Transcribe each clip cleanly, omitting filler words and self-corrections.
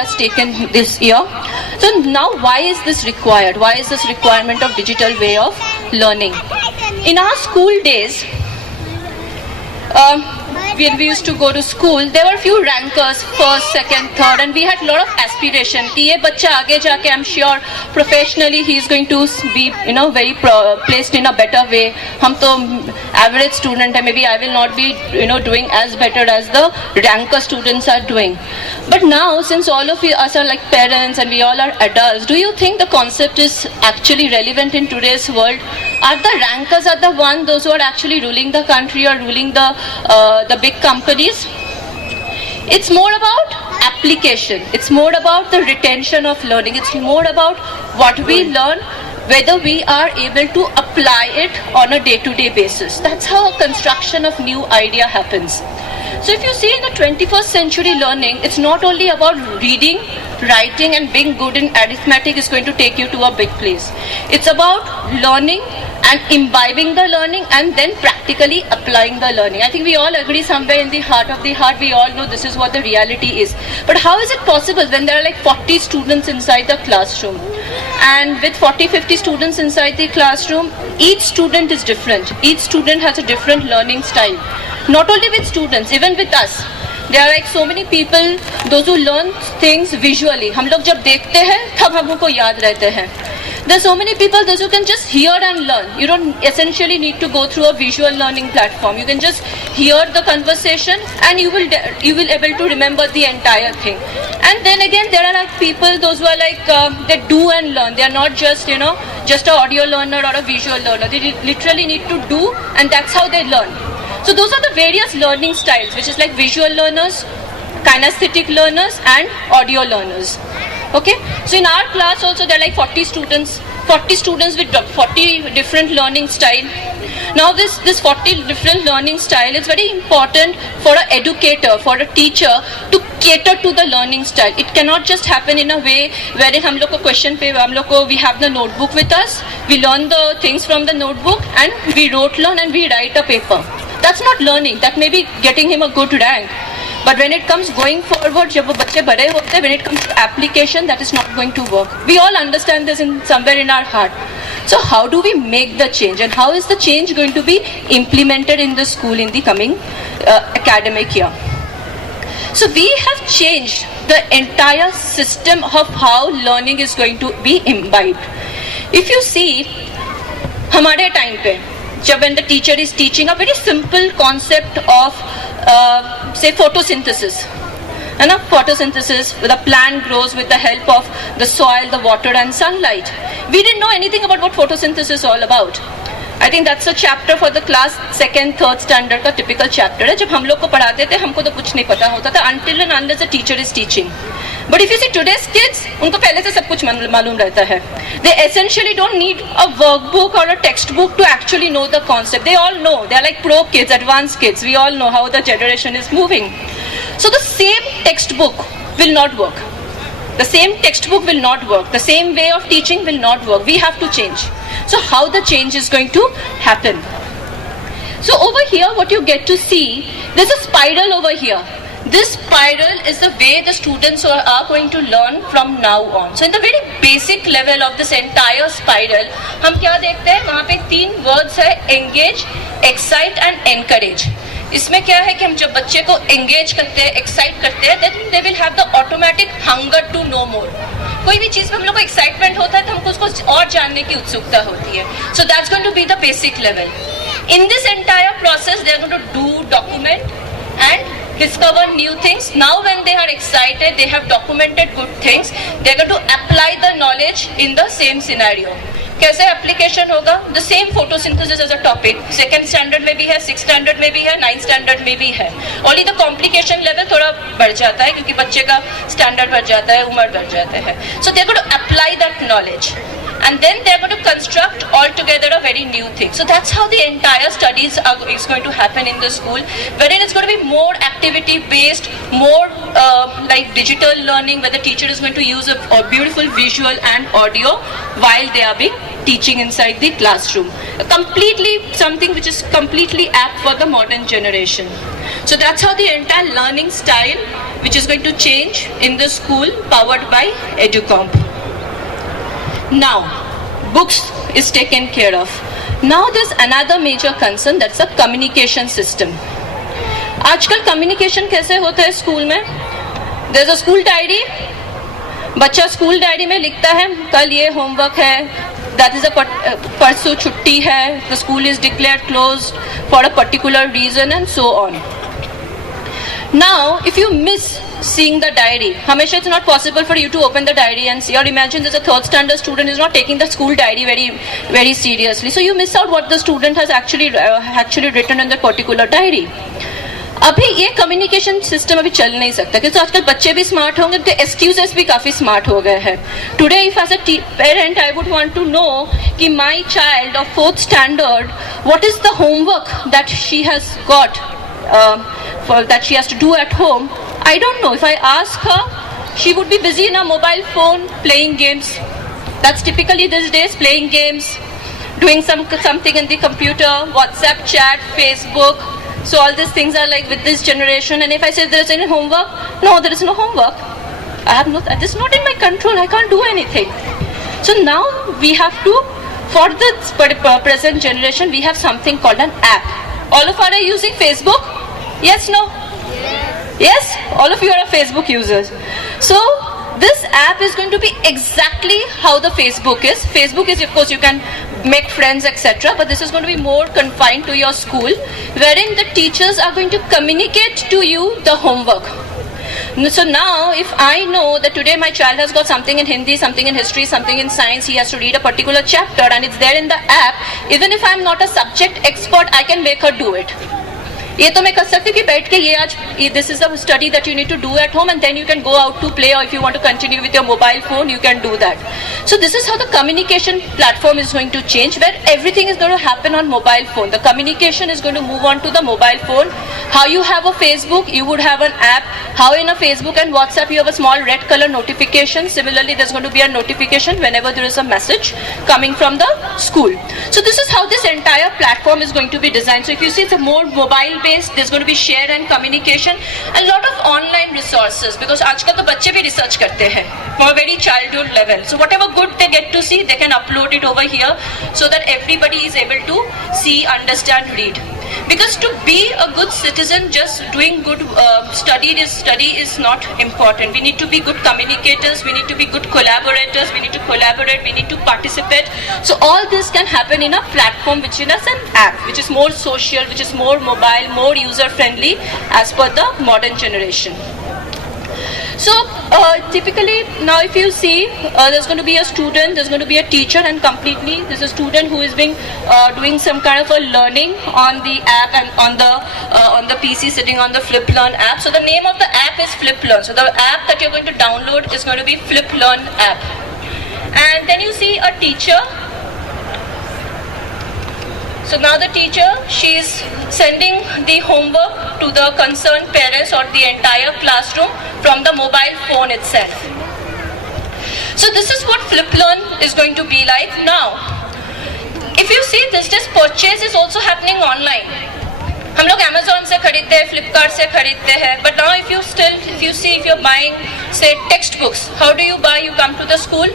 has taken this year. So now why is this required? Why is this requirement of digital way of learning? In our school days, when we used to go to school, there were few rankers, first, second, third, and we had a lot of aspiration. कि ये बच्चा आगे जाके, I'm sure professionally he is going to be, very placed in a better way. हम तो average student है, maybe I will not be, doing as better as the ranker students are doing. But now, since all of us are like parents and we all are adults, do you think the concept is actually relevant in today's world? Are the rankers those who are actually ruling the country or ruling the big companies? It's more about application. It's more about the retention of learning. It's more about what we learn, whether we are able to apply it on a day-to-day basis. That's how a construction of new idea happens. So if you see in the 21st century learning, it's not only about reading, writing and being good in arithmetic is going to take you to a big place. It's about learning and imbibing the learning and then practically applying the learning. I think we all agree somewhere in the heart of the heart, we all know this is what the reality is. But how is it possible when there are like 40 students inside the classroom? And with 40-50 students inside the classroom, each student is different. Each student has a different learning style. Not only with students, even with us. There are like so many people, those who learn things visually. हम लोग जब देखते हैं तब हमको याद रहते हैं. There are so many people, those who can just hear and learn. You don't essentially need to go through a visual learning platform. You can just hear the conversation and you will able to remember the entire thing. And then again, there are like people, those who are like, they do and learn. They are not just, just an audio learner or a visual learner. They literally need to do, and that's how they learn. So those are the various learning styles, which is like visual learners, kinesthetic learners and audio learners. Okay, so in our class also there are like 40 students with 40 different learning style. Now this 40 different learning style is very important for an educator, for a teacher to cater to the learning style. It cannot just happen in a way wherein हम लोग को question पे we have the notebook with us, we learn the things from the notebook and we learn and we write a paper. That's not learning. That may be getting him a good rank. But when it comes going forward, जब वो बच्चे बड़े होते हैं, when it comes to application, that is not going to work. We all understand this somewhere in our heart. So how do we make the change, and how is the change going to be implemented in the school in the coming academic year? So we have changed the entire system of how learning is going to be imbibed. If you see, हमारे time पे, जब when the teacher is teaching a very simple concept of say photosynthesis, and photosynthesis, the plant grows with the help of the soil, the water and sunlight. We didn't know anything about what photosynthesis is all about. I think that's a chapter for the class 2nd, 3rd standard का typical chapter है. जब हम लोग को पढ़ाते थे हमको तो कुछ नहीं पता होता था until and unless the teacher is teaching. But if you see today's kids, उनको पहले से सब कुछ मालूम रहता है. They essentially don't need a workbook or a textbook to actually know the concept. They all know. They are like pro kids, advanced kids. We all know how the generation is moving. So the same textbook will not work. The same textbook will not work. The same way of teaching will not work. We have to change. So how the change is going to happen? So over here, what you get to see, there's a spiral over here. This spiral is the way the students are going to learn from now on. So in the very basic level of this entire spiral, हम क्या देखते हैं? वहाँ पे 3 words है: engage, excite and encourage. इसमें क्या है कि हम जब बच्चे को engage करते हैं, excite करते हैं, then they will have the automatic hunger to know more. कोई भी चीज में हम लोग को excitement होता है तो हमको उसको और जानने की उत्सुकता होती है. So that's going to be the basic level. In this entire process, they are going to do, document and discover new things. Now when they are excited, they have documented good things, they are going to apply the knowledge in the same scenario. कैसे application होगा? The same photosynthesis as a topic. 2nd standard में भी है, 6th standard में भी है, 9th standard में भी है. Only the complication level थोड़ा बढ़ जाता है क्योंकि बच्चे का standard बढ़ जाता है, उम्र बढ़ जाते हैं. So they are going to apply that knowledge. And then they are going to construct altogether a very new thing. So that's how the entire studies is going to happen in the school, wherein it's going to be more activity based, more like digital learning, where the teacher is going to use a beautiful visual and audio while they are being teaching inside the classroom. Completely something which is completely apt for the modern generation. So that's how the entire learning style which is going to change in the school powered by Educomp. Now, books is taken care of. Now there's another major concern, that's a communication system. आजकल communication कैसे होता है school में? There's a school diary. बच्चा school diary में लिखता है कल ये होमवर्क है, that is a परसों छुट्टी है, the school is declared closed for a particular reason and so on. Now, if you miss seeing the diary, Hamesha it's not possible for you to open the diary and see, or imagine there's a third standard student is not taking the school diary very seriously. So you miss out what the student has actually written in that particular diary. अभी ये communication system अभी चल नहीं सकता क्योंकि आजकल बच्चे भी स्मार्ट होंगे तो एक्सक्यूजेस भी काफी स्मार्ट हो गए हैं. Today if as a parent I would want to know कि my child of 4th standard what is the homework that she has got that she has to do at home. I don't know. If I ask her, she would be busy in her mobile phone playing games. That's typically these days, playing games, doing something in the computer, WhatsApp chat, Facebook. So all these things are like with this generation. And if I say there is any homework, no, there is no homework. This is not in my control. I can't do anything. So now we have to, for the present generation, we have something called an app. All of us are using Facebook. Yes, no? Yes? All of you are Facebook users. So, this app is going to be exactly how the Facebook is. Facebook is, of course, you can make friends, etc. But this is going to be more confined to your school, wherein the teachers are going to communicate to you the homework. So now, if I know that today my child has got something in Hindi, something in history, something in science, he has to read a particular chapter and it's there in the app, even if I'm not a subject expert, I can make her do it. ये तो मैं कर सकती हूँ कि बैठ के ये आज this is a study that you need to do at home and then you can go out to play, or if you want to continue with your mobile phone you can do that. So this is how the communication platform is going to change, where everything is going to happen on mobile phone. The communication is going to move on to the mobile phone. How you have a Facebook, you would have an app. How in a Facebook and WhatsApp you have a small red color notification. Similarly, there's going to be a notification whenever there is a message coming from the school. So this is how this entire platform is going to be designed. So if you see, it's a more mobile based, there's going to be share and communication, a lot of online resources, because आजकल तो बच्चे भी research करते हैं from a very childhood level. So whatever good they get to see, they can upload it over here so that everybody is able to see, understand, read. Because to be a good citizen, just doing good study is not important. We need to be good communicators, we need to be good collaborators, we need to collaborate, we need to participate. So all this can happen in a platform which is an app, which is more social, which is more mobile, more user friendly as per the modern generation. So typically now if you see there's going to be a student, there's going to be a teacher, and completely there's a student who is being doing some kind of a learning on the app and on the PC, sitting on the Flip Learn app. So the name of the app is Flip Learn. So the app that you're going to download is going to be Flip Learn app. And then you see a teacher. So now the teacher, she is sending the homework to the concerned parents or the entire classroom from the mobile phone itself. So this is what Flip Learn is going to be like. Now, if you see, this purchase is also happening online. हम लोग Amazon से खरीदते हैं, Flipkart से खरीदते हैं. But now if you see, if you're buying, say, textbooks, how do you buy? You come to the school,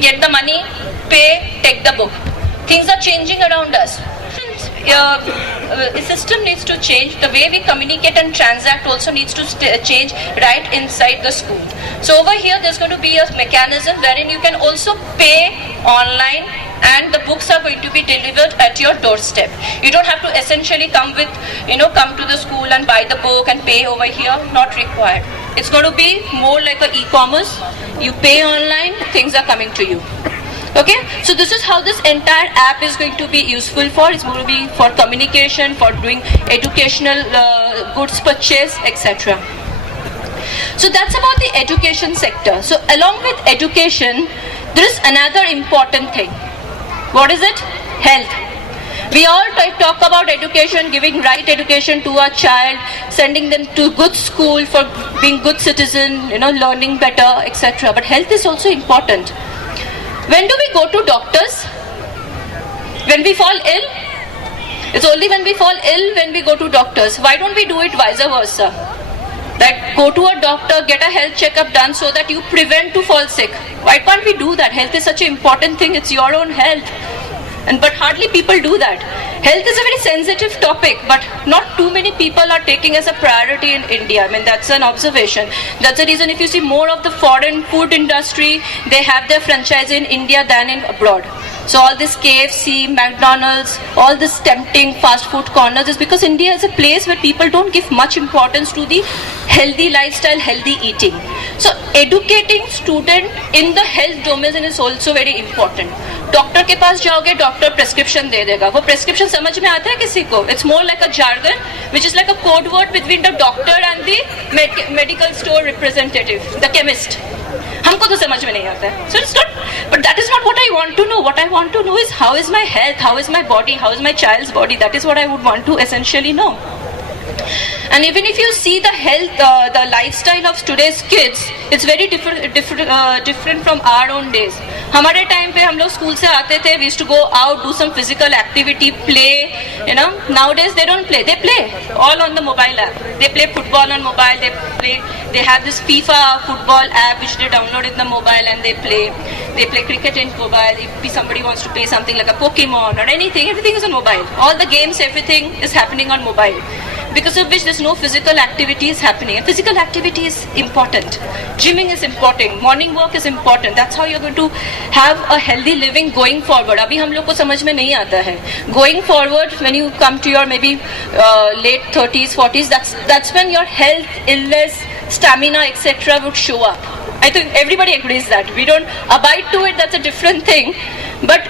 get the money, pay, take the book. Things are changing around us. The system needs to change. The way we communicate and transact also needs to change right inside the school. So over here there's going to be a mechanism wherein you can also pay online and the books are going to be delivered at your doorstep. You don't have to essentially come to the school and buy the book and pay over here. Not required. It's going to be more like an e-commerce. You pay online, things are coming to you. Okay, so this is how this entire app is going to be useful for. It's going to be for communication, for doing educational goods purchase, etc. So that's about the education sector. So along with education, there is another important thing. What is it? Health. We all talk about education, giving right education to our child, sending them to good school for being good citizen, learning better, etc. But health is also important. When do we go to doctors? When we fall ill? It's only when we fall ill when we go to doctors. Why don't we do it vice versa? That go to a doctor, get a health checkup done so that you prevent to fall sick. Why can't we do that? Health is such an important thing. It's your own health. But hardly people do that. Health is a very sensitive topic, but not too many people are taking as a priority in India. I mean, that's an observation. That's the reason if you see more of the foreign food industry, they have their franchise in India than in abroad. So all this KFC, McDonald's, all this tempting fast food corners is because India is a place where people don't give much importance to the healthy lifestyle, healthy eating. So educating student in the health domain is also very important. Doctor के पास जाओगे, doctor prescription दे देगा. वो prescription समझ में आता है किसी को? It's more like a jargon which is like a code word between the doctor and the medical store representative, the chemist. हमको तो समझ में नहीं आता है. So it's not, but that is not what I want to know. What I want to know is how is my health, how is my body, how is my child's body. That is what I would want to essentially know. And even if you see the health, the lifestyle of today's kids, it's very different from our own days. हमारे time पे हम लोग school से आते थे, we used to go out, do some physical activity, play, you know. Nowadays they don't play, they play all on the mobile app. They play football on mobile, they have this FIFA football app which they download in the mobile and they play cricket in mobile. If somebody wants to play something like a Pokemon or anything, everything is on mobile. All the games, everything is happening on mobile. Because of which there's no physical activity is happening. And physical activity is important. Gymming is important. Morning walk is important. That's how you're going to have a healthy living going forward. अभी हम लोग को समझ में नहीं आता है. Going forward, when you come to your maybe late 30s, 40s, that's when your health, illness, stamina, etc. would show up. I think everybody agrees that. We don't abide to it, that's a different thing. But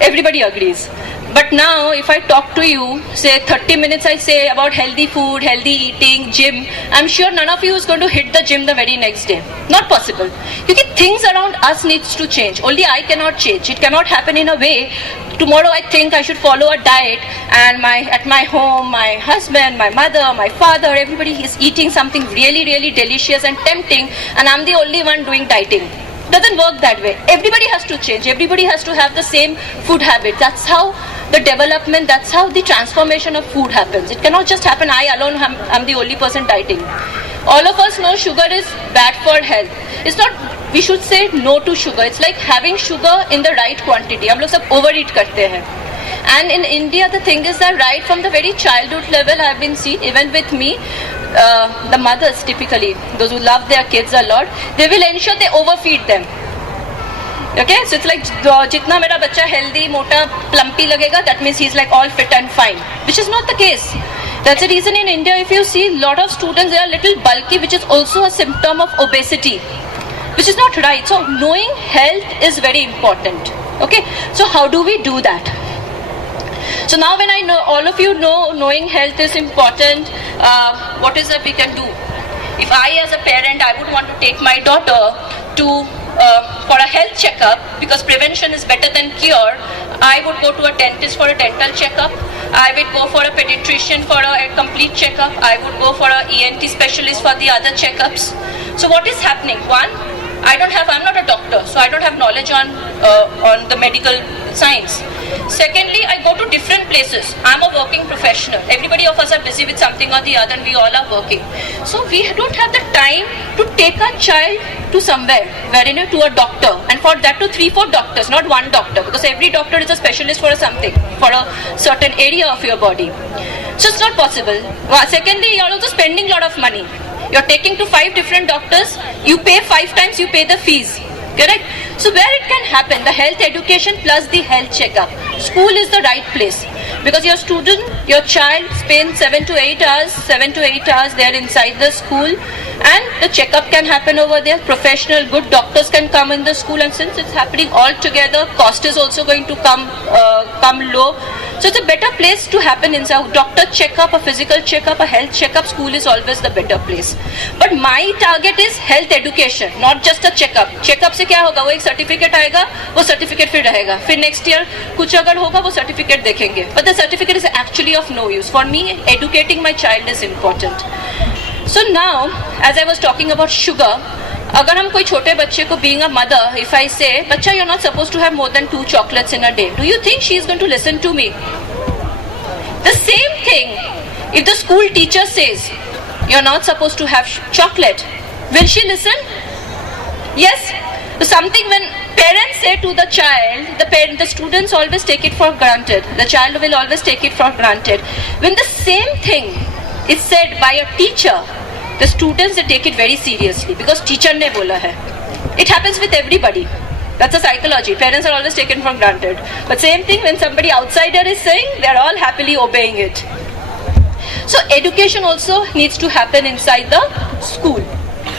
everybody agrees. But now, if I talk to you, say 30 minutes I say about healthy food, healthy eating, gym, I'm sure none of you is going to hit the gym the very next day. Not possible. Because things around us needs to change. Only I cannot change. It cannot happen in a way. Tomorrow I think I should follow a diet and at my home, my husband, my mother, my father, everybody is eating something really, really delicious and tempting and I'm the only one doing dieting. Doesn't work that way. Everybody has to change. Everybody has to have the same food habit. That's how the development, that's how the transformation of food happens. It cannot just happen, I alone, I'm the only person dieting. All of us know sugar is bad for health. It's not, we should say no to sugar. It's like having sugar in the right quantity. हम लोग सब overeat करते हैं. And in India, the thing is that right from the very childhood level, I've been seen, even with me, the mothers typically, those who love their kids a lot, they will ensure they overfeed them. Okay, so it's like jitna mera bacha healthy, mota, plumpy lagega, that means he's like all fit and fine, which is not the case. That's the reason in India, if you see a lot of students, they are little bulky, which is also a symptom of obesity, which is not right. So knowing health is very important. Okay, so how do we do that? So now when I know, all of you know, knowing health is important, what is that we can do? If I as a parent, I would want to take my daughter to for a health checkup, because prevention is better than cure, I would go to a dentist for a dental checkup. I would go for a pediatrician for a complete checkup. I would go for a ENT specialist for the other checkups. So what is happening? One, I'm not a doctor, so I don't have knowledge on the medical science. Secondly, I go to different places. I'm a working professional. Everybody of us are busy with something or the other and we all are working. So we don't have the time to take our child to somewhere, to a doctor. And for that to 3-4 doctors, not one doctor. Because every doctor is a specialist for something, for a certain area of your body. So it's not possible. Secondly, you're also spending a lot of money. You're taking to 5 different doctors. You pay 5 times, you pay the fees. Correct? So where it can happen, the health education plus the health checkup. School is the right place. Because your student, your child spends 7 to 8 hours there inside the school, and the checkup can happen over there. Professional, good doctors can come in the school, and since it's happening all together, cost is also going to come low. So it's a better place to happen inside. Doctor checkup, a physical checkup, a health checkup, school is always the better place. But my target is health education, not just a checkup. Checkup से क्या होगा? वो एक certificate आएगा, वो certificate फिर रहेगा. फिर next year कुछ अगर होगा वो certificate देखेंगे. But the certificate is actually of no use. For me, educating my child is important. So now, as I was talking about sugar, अगर हम कोई छोटे बच्चे को, being a mother, if I say, बच्चा, you're not supposed to have more than 2 chocolates in a day, do you think she is going to listen to me? The same thing, if the school teacher says, you're not supposed to have chocolate. Will she listen? Yes. So something when parents say to the child, the students always take it for granted. The child will always take it for granted. When the same thing is said by a teacher, the students, they take it very seriously because teacher ne bola hai. It happens with everybody. That's a psychology. Parents are always taken for granted. But same thing when somebody outsider is saying, they're all happily obeying it. So education also needs to happen inside the school.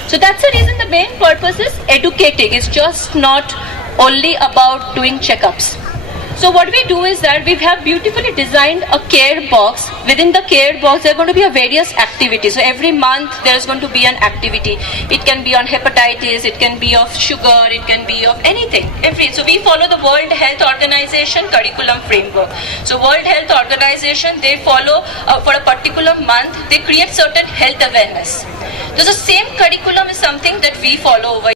So that's the reason the main purpose is educating. It's just not only about doing checkups. So what we do is that we have beautifully designed a care box. Within the care box, there are going to be various activities. So every month there is going to be an activity. It can be on hepatitis, it can be of sugar, it can be of anything. So we follow the World Health Organization curriculum framework. So World Health Organization, they follow for a particular month, they create certain health awareness. So the same curriculum is something that we follow over